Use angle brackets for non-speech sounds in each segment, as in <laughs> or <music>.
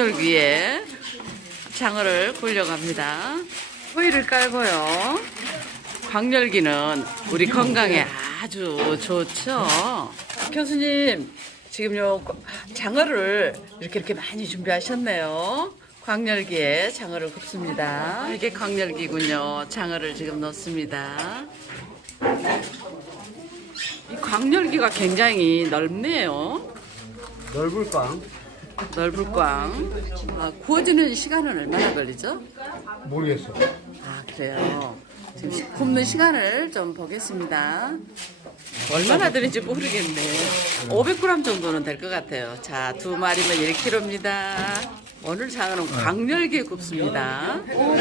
광열기에 장어를 구우려고 합니다. 호일을 깔고요. 광열기는 우리 건강에 아주 좋죠. 교수님, 지금요 장어를 이렇게 이렇게 많이 준비하셨네요. 광열기에 장어를 굽습니다. 이게 광열기군요. 장어를 지금 넣습니다. 이 광열기가 굉장히 넓네요. 넓을 꽝 넓을 꽝. 아, 구워지는 시간은 얼마나 걸리죠? 모르겠어. 아, 그래요. 지금 시- 굽는 시간을 좀 보겠습니다. 얼마나 되는지 모르겠네. 500g 정도는 될 것 같아요. 자, 두 마리면 1kg입니다. 오늘 장어는 광열기에 굽습니다.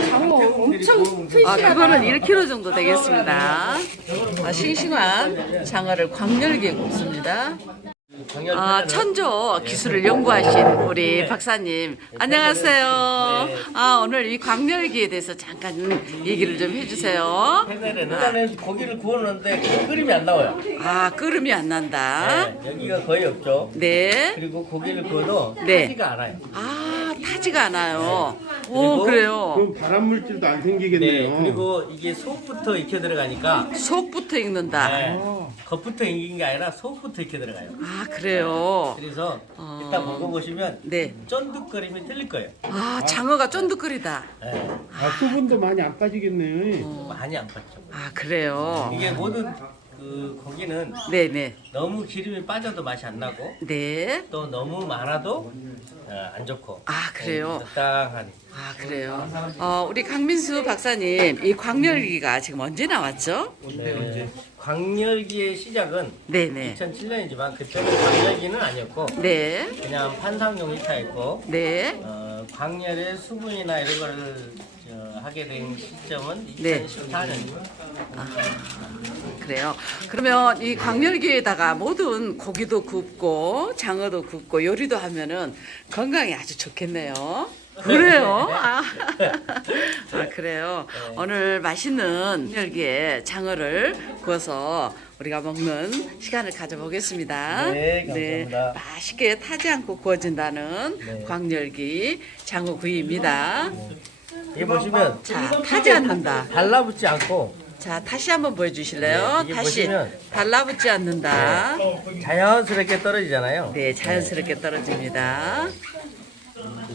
장어 엄청 큰 아, 그거는 1kg 정도 되겠습니다. 아, 싱싱한 장어를 광열기에 굽습니다. 아, 천조 기술을 연구하신 우리 박사님. 안녕하세요. 아, 오늘 이 광열기에 대해서 잠깐 얘기를 좀 해주세요. 옛날에는 고기를 구웠는데 끓임이 안 나와요. 아, 끓음이 안 난다. 네, 여기가 거의 없죠. 네. 그리고 고기를 구워도 네. 타지가 않아요. 아, 타지가 않아요. 오, 그리고 그래요. 그럼 발암 물질도 안 네, 생기겠네요. 그리고 이게 속부터 익혀 들어가니까 속부터 익는다. 네, 겉부터 익힌 게 아니라 속부터 익혀 들어가요. 아, 그래요. 그래서 어. 이따 먹어보시면 네. 쫀득거림이 틀릴 거예요. 아, 장어가 쫀득거리다. 네, 아, 수분도 많이 안 빠지겠네요. 많이 안 봤죠. 아, 그래요. 이게 모든 그 고기는 네네. 너무 기름이 빠져도 맛이 안 나고 네. 또 너무 많아도 어, 안 좋고 아, 그래요? 적당한 아 그래요. 어, 우리 강민수 박사님 이 광열기가 지금 언제 나왔죠? 네. 광열기의 시작은 네네. 2007년이지만 그때는 광열기는 아니었고 네. 그냥 판상용 히타였고 네. 어, 광열의 수분이나 이런 거를 어, 하게 된 시점은 네. 2014년이고 그래요. 그러면 이 광열기에다가 모든 고기도 굽고 장어도 굽고 요리도 하면은 건강에 아주 좋겠네요. 그래요? 아, <laughs> 아, 그래요. 오늘 맛있는 열기에 장어를 구워서 우리가 먹는 시간을 가져보겠습니다. 네, 감사합니다. 맛있게 타지 않고 구워진다는 네. 광열기 장어 구이입니다. 이게 보시면 자, 타지 않는다. 달라붙지 않고 자, 다시 한번 보여주실래요? 네, 이게 다시 보시면 달라붙지 않는다. 자연스럽게 떨어지잖아요. 네, 자연스럽게 떨어집니다.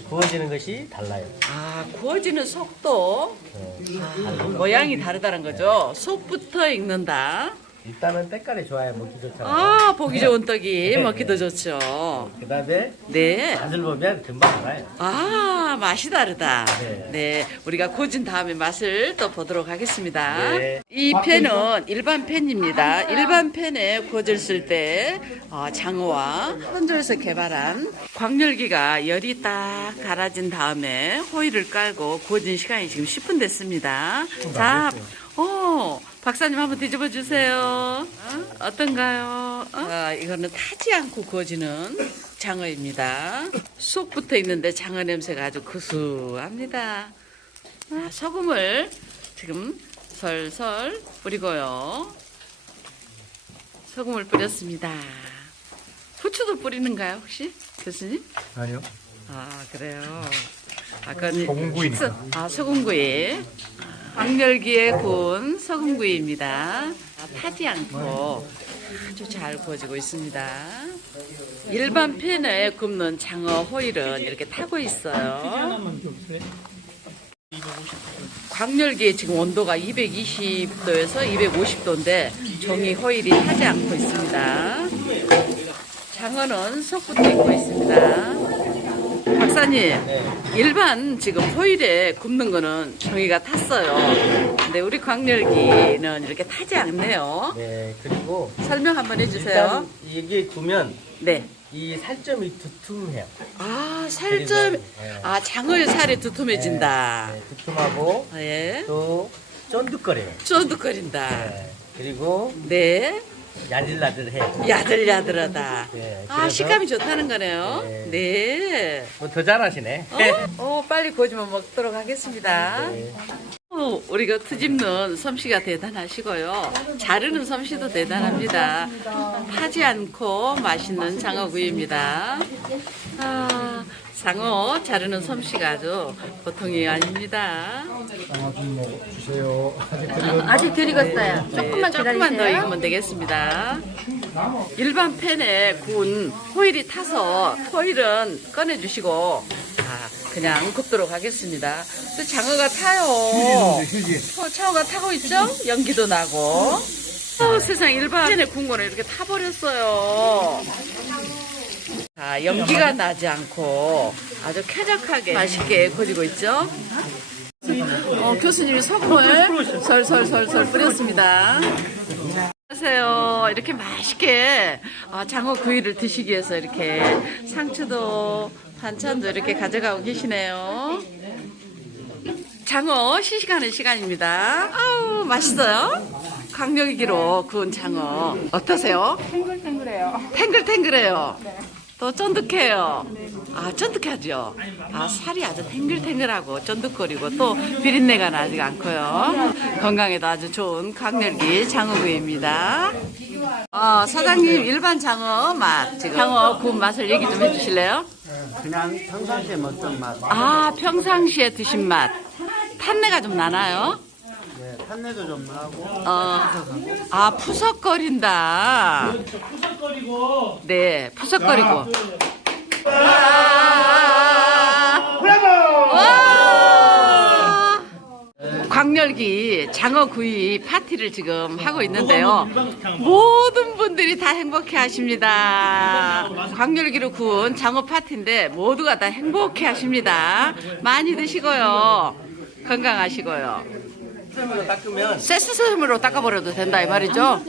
구워지는 것이 달라요. 아, 구워지는 속도 네. 아, 모양이 다르다는 거죠. 속부터 익는다. 일단은 때깔이 좋아요. 먹기 좋잖아요. 아, 보기 좋은 떡이 <laughs> 먹기도 좋죠. 그 다음에 네. 맛을 보면 금방 알아요. 아, 맛이 다르다. 네. 네, 우리가 구워진 다음에 맛을 또 보도록 하겠습니다. 네. 이 팬은 일반 팬입니다. 일반 팬에 구워졌을 때 어, 장어와 선조에서 개발한 광열기가 열이 딱 갈아진 다음에 호일을 깔고 구워진 시간이 지금 10분 됐습니다. 자, 어, 박사님 한번 뒤집어 주세요. 어? 떤가요 아, 이거는 타지 않고 구워지는 장어입니다. 속부터 있는데 장어 냄새가 아주 구수합니다. 아, 소금을 지금 설설 뿌리고요. 소금을 뿌렸습니다. 후추도 뿌리는가요, 혹시? 교수님? 아니요. 아, 그래요. 아, 그건 소금구이니까. 아, 소금구이. 광열기에 구운 소금구이입니다. 아, 타지 않고 아주 잘 구워지고 있습니다. 일반 팬에 굽는 장어 호일은 이렇게 타고 있어요. 광열기에 지금 온도가 220도에서 250도인데 종이 호일이 타지 않고 있습니다. 장어는 속부터 익고 있습니다. 박사님, 네. 일반 지금 호일에 굽는 거는 종이가 탔어요. 근데 우리 광열기는 이렇게 타지 않네요. 네. 그리고 설명 한번 해주세요. 일단 이게 구면 네. 이 살점이 두툼해요. 아, 살점, 네. 아, 장어의 살이 두툼해진다. 네, 두툼하고 예. 또 쫀득거려요. 쫀득거린다. 네. 그리고 네. 야들야들해. 야들야들하다. 네, 아, 그래서- 식감이 좋다는 거네요. 네. 네. 뭐 더 잘하시네. 어? 어, 빨리 구워주면 먹도록 하겠습니다. 네. 어, 우리가 트집는 솜씨가 대단하시고요. 자르는 솜씨도 대단합니다. 타지 않고 맛있는 장어구이입니다. 아, 장어 자르는 솜씨가 아주 보통이 아닙니다. 아직 드리겠어요. 네, 조금만 조금만 더 기다리세요. 익으면 되겠습니다. 일반 팬에 구운 호일이 타서 호일은 꺼내주시고 아, 그냥 굽도록 하겠습니다. 또 장어가 타요. 어, 장어가 타고 있죠? 연기도 나고. 어, 세상 일반 팬에 구운 거는 이렇게 타버렸어요. 자, 연기가 나지 않고 아주 쾌적하게 맛있게 구워지고 있죠? 어, 교수님이 소금을 설설설설 뿌렸습니다. 안녕하세요. 이렇게 맛있게 아, 장어 구이를 드시기 위해서 이렇게 상추도 반찬도 이렇게 가져가고 계시네요. 장어 시식하는 시간입니다. 아우 맛있어요. 강력이기로 구운 장어 어떠세요? 탱글탱글해요. 탱글탱글해요. 또 쫀득해요. 아, 쫀득하죠? 아, 살이 아주 탱글탱글하고 쫀득거리고 또 비린내가 나지 않고요. 건강에도 아주 좋은 강렬기 장어구이입니다. 아, 사장님 일반 장어 맛, 지금 장어 구운 맛을 얘기 좀 해주실래요? 그냥 평상시에 먹던 맛. 아, 평상시에 드신 맛. 탄내가 좀 나나요? 네, 탄내도 좀 나고. 어, 아, 푸석거린다. 네, 푸석거리고. 와! 광렬기 장어구이 파티를 지금 하고 있는데요. 모든 분들이 다 행복해 하십니다. 광렬기로 구운 장어 파티인데 모두가 다 행복해 하십니다. 많이 드시고요. 건강하시고요. 수분으로 닦으면 쇠수염으로 닦아버려도 된다 이 말이죠?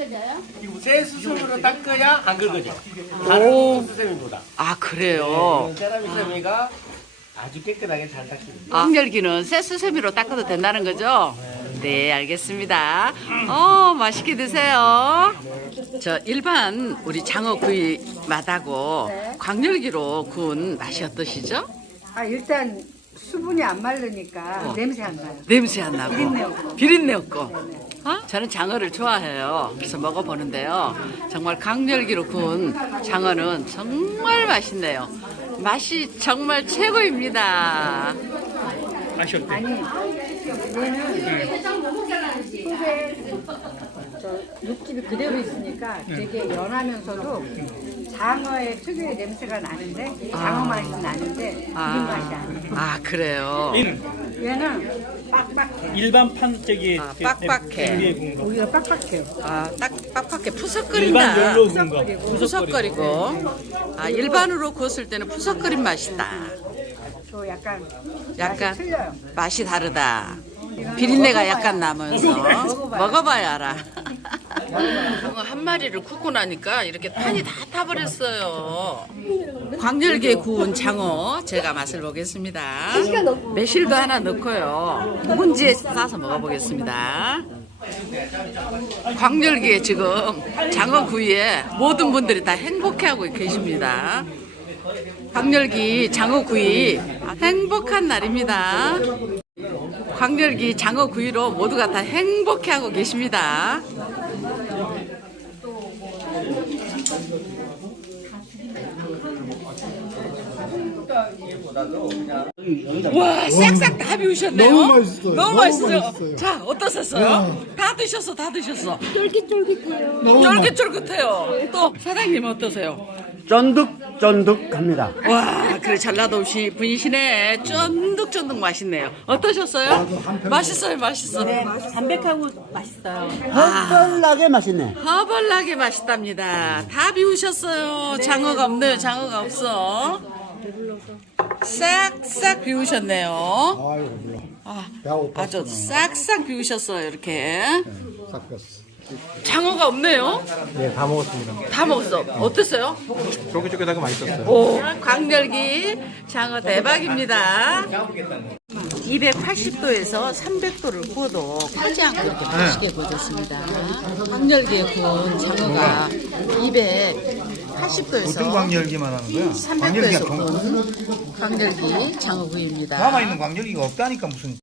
새 수분으로 닦아야 안 긁어져. 오. 다른 수세미보다. 아 그래요. 세라믹 세미가 아주 깨끗하게 잘 닦습니다. 악렬기는 쇠수세미로 닦아도 된다는 거죠? 네, 알겠습니다. 어, 맛있게 드세요. 저 일반 우리 장어 구이 맛하고 광렬기로 구운 맛이 어떠시죠? 아 일단 수분이 안 마르니까 냄새 안 나요. 냄새 안 나고 비린내 없고. 비린내 없고. 어? 저는 장어를 좋아해요. 그래서 먹어보는데요. 정말 강렬기로 구운 장어는 정말 맛있네요. 맛이 정말 최고입니다. 아니 얘는 속에 저 육즙이 그대로 있으니까 되게 연하면서도 장어의 특유의 냄새가 나는데 장어 맛이 나는데 비린 맛이 아니에요. 아 그래요. 얘는 빡빡해. 일반 판때기 아, 빡빡해. 위에 구운 거. 오히려 빡빡해요. 아, 딱 빡빡해 일반 푸석거린다. 열로 구운 거. 푸석거리고. 아, 일반으로 구웠을 때는 푸석거린 맛이다. 저 약간 약간 맛이 틀려요. 맛이 다르다. 비린내가 약간 나면서 먹어봐야 알아. 한 마리를 굽고 나니까 이렇게 판이 다 타버렸어요. 광열기에 구운 장어 제가 맛을 보겠습니다. 매실도 하나 넣고요. 묵은지에 싸서 먹어보겠습니다. 광열기에 지금 장어 구이에 모든 분들이 다 행복해하고 계십니다. 광열기 장어 구이 행복한 날입니다. 광열기 장어 구이로 모두가 다 행복해하고 계십니다. 와, 싹싹 다 비우셨네요. 너무 맛있어요. 너무 너무 맛있죠? 맛있어요. 자, 어떠셨어요? 다 드셨어, 다 드셨어. 쫄깃쫄깃해요. 쫄깃쫄깃해요. 또 사장님 어떠세요? 쫀득쫀득합니다. 와, 그래 전라도 시 분이시네. 쫀득쫀득 맛있네요. 어떠셨어요? 맛있어요, 맛있어. 담백하고 맛있어요. 펄펄하게 맛있네. 허벌나게 맛있답니다. 다 비우셨어요. 장어가 없네요. 장어가 없어. 싹싹 비우셨네요. 아이고 몰라. 아. 아주 싹싹 비우셨어요. 이렇게. 싹 뺐어. 장어가 없네요. 네, 다 먹었습니다. 다 먹었어. 어땠어요? 쫄깃쫄깃하고 맛있었어요. 오, 광렬기 장어 대박입니다. 280도에서 300도를 구워도 타지 않고 이렇게 맛있게 구워졌습니다. 광렬기에 구운 장어가 280도에서 보통 광열기만 하는 거야. 300도에서 구운 광렬기 장어구이입니다. 남아 있는 광열기가 없다니까 무슨